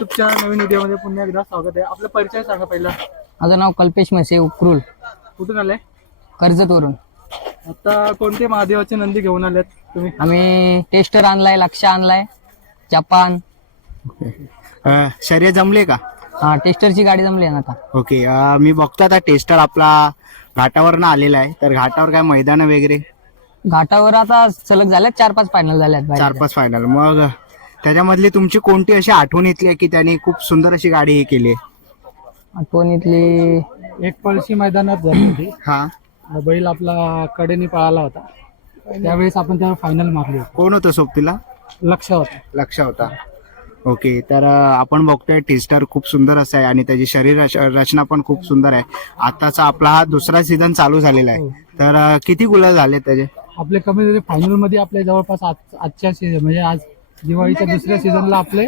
तुमच्या नवीन व्हिडिओमध्ये पुन्हा एकदा स्वागत आहे. आपला परिचय सांगा पहिला. माझं नाव कल्पेश मसे उकरूल. कुठून आले कर्जतवरून. आता कोणते महादेवाचे नंदी घेऊन आलेत तुम्ही? आम्ही टेस्टर आणलाय लक्ष आणलाय जपान. अ, शर्यत जमले का? हा टेस्टरची गाडी जमली आहे ना आता. ओके. अ, मी बघतो आता टेस्टर आपला घाटावरनं आलेला आहे. तर घाटावर काय मैदान वगैरे? घाटावर आता सलग झाल्यात चार पाच फायनल झाल्यात चार बाहेर. पाच फायनल मग त्याच्यामधली तुमची कोणती अशी आठवण इथली आहे की त्यांनी खूप सुंदर अशी गाडी ही केली आहे? आठवणीतली एक पळशी मैदानात झाली होती. हा. बैल आपला कडेने पळाला होता. त्यावेळेस आपण त्यावर फायनल मारली होती. कोण होतं सोबतीला? लक्ष होतं. लक्ष होता. ओके तर अ, आपण बघतोय टेस्टर खूप सुंदर असं आहे आणि त्याची शरीर रच- रचना पण खूप सुंदर आहे. आताचा आपला हा दुसरा सीझन चालू झालेला आहे. तर अ, किती गुलाल झाले त्याचे? आपले कमी फायनलमध्ये आपले जवळपास आज- आजच्या सीझन म्हणजे आज दिवाळीच्या दुसऱ्या सीझनला आपले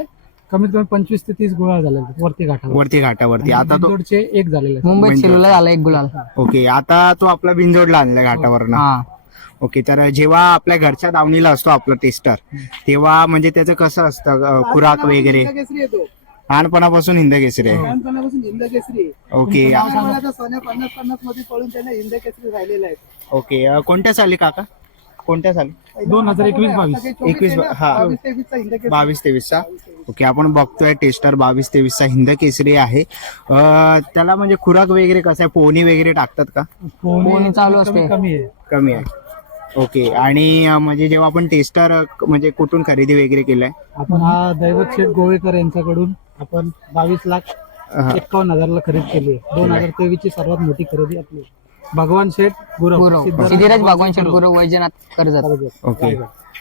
कमीत कमी पंचवीस ते तीस गोळा झाले वरती घाटावर वरती घाटावरती आता तो एक झालेले आहेत. मुंबईत सेलूला झाला एक गुलाल ओके आता तो आपला बिंजोडला आणलाय घाटावरनं. हा. ओके तर जेव्हा आपल्या घरच्या दावणीला असतो आपला टेस्टर तेव्हा म्हणजे त्याचं कसं असतं अ, खुराक वगैरे? केसरी येतो. लहानपणापासून हिंद केसरी आहे. लहानपणापासून हिंद केसरी ओके. सोन्या पन्नास पन्नासमध्ये पळून त्यांना हिंद केसरी राहिलेला आहे. ओके अ, कोणत्या साली काका? कोणत्या साली? दोन हजार एकवीस बावीस. एकवीस हा. बावीस तेवीसचा ओके आपण बघतोय टेस्टर बावीस तेवीसचा हिंद केसरी आहे. अ, त्याला म्हणजे खुराक वगैरे कसं आहे? पोहणी वगैरे टाकतात का? पोहणी चालू असते. कमी आहे. कमी आहे. ओके आणि अ, म्हणजे जेव्हा आपण टेस्टर म्हणजे कुठून खरेदी वगैरे केलंय? आपण हा दैवत शेठ गोवेकर यांच्याकडून आपण बावीस लाख अ, एक्कावन्न हजारला खरेदी केली आहे. दोन हजार तेवीस ची सर्वात मोठी खरेदी आपली भगवान शेठ गुरव. गुरव. सिद्धीराज भगवान शेठ गुरु वैजनाथ कर्जत. ओके.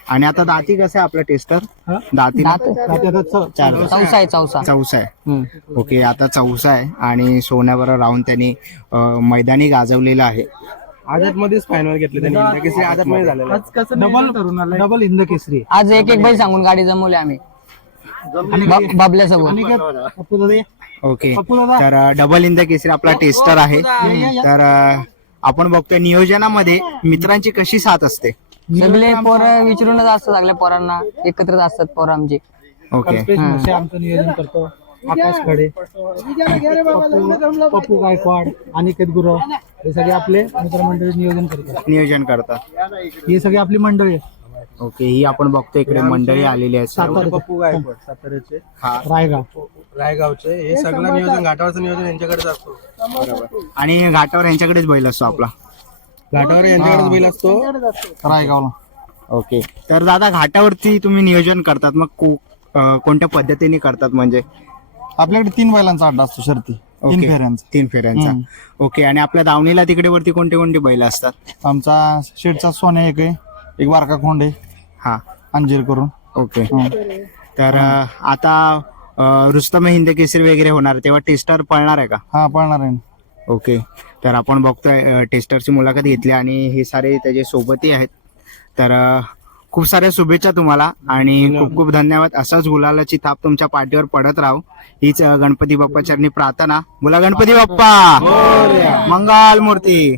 आणि आता दाती कसं आहे आपलं टेस्टर? हा? दाती दात आता आता च- चार. चौसा आहे. चौसा चौसा. आहे. हम्म. ओके आता चौसा आहे आणि सोन्यावर राहून त्यांनी अ, मैदानी गाजवलेलं आहे. आझाद मध्येच फायनल घेतले त्यांनी. इंडिया केसरी आझादमध्ये झालेलं आहे. आज कसं डबल डबल हिंद केसरी आहे. आज एक एक बैल सांगून गाडी जमवली आम्ही. ब- बबल्यासोबत. पप्पू दादा ये. ओके. पप्पू दादा तर डबल इन द केसरी आपला टेस्टर आहे. तर अ, आपण बघतोय नियोजनामध्ये मित्रांची कशी साथ असते? सगळे पोरं विचारूनच असतात सगळ्या पोरांना. एकत्रच असतात पोरं आमची. ओके. आमचं नियोजन करतो. आकाश खडे पप्पू पप्पू गायकवाड अनिकेत गुरव हे सगळे आपले मित्रमंडळी नियोजन करतात. नियोजन करतात. ही सगळी आपली मंडळी आहे. ओके ही आपण बघतोय इकडे मंडळी आलेली आहेत सर्व. सातारा पप्पू गायकवाड साताऱ्याचे हा. रायगाव. रायगावचे. हे सगळं नियोजन घाटावरचं नियोजन यांच्याकडेच असतो. आणि घाटावर यांच्याकडेच बैल असतो आपला. घाटावर यांच्याकडेच बैल असतो. रायगावला. ओके. तर दादा घाटावरती तुम्ही नियोजन करतात मग को- अ, कोणत्या पद्धतीने करतात म्हणजे? आपल्याकडे तीन बैलांचा अड्डा असतो शर्ती. तीन ओके. फेऱ्यांचा. तीन फेऱ्यांचा. ओके आणि आपल्या दावणीला तिकडे वरती कोणते कोणते बैल असतात? आमचा शेडचा सोन्या एक आहे एक बारका खोंड. आहे हा. अंजीर करून. ओके. तर अ, आता रुस्तम हिंद केसरी वगैरे होणार तेव्हा टेस्टर पळणार आहे का? हा पळणार आहे. ना. ओके. तर आपण बघतोय टेस्टरची मुलाखत घेतली आणि हे सारे त्याचे सोबती आहेत. तर अ, खूप साऱ्या शुभेच्छा तुम्हाला आणि खूप खूप धन्यवाद. असाच गुलालाची थाप तुमच्या पाठीवर पडत राहू. हीच अ, गणपती बाप्पा चरणी प्रार्थना. बोला गणपती बाप्पा! मंगल मूर्ती!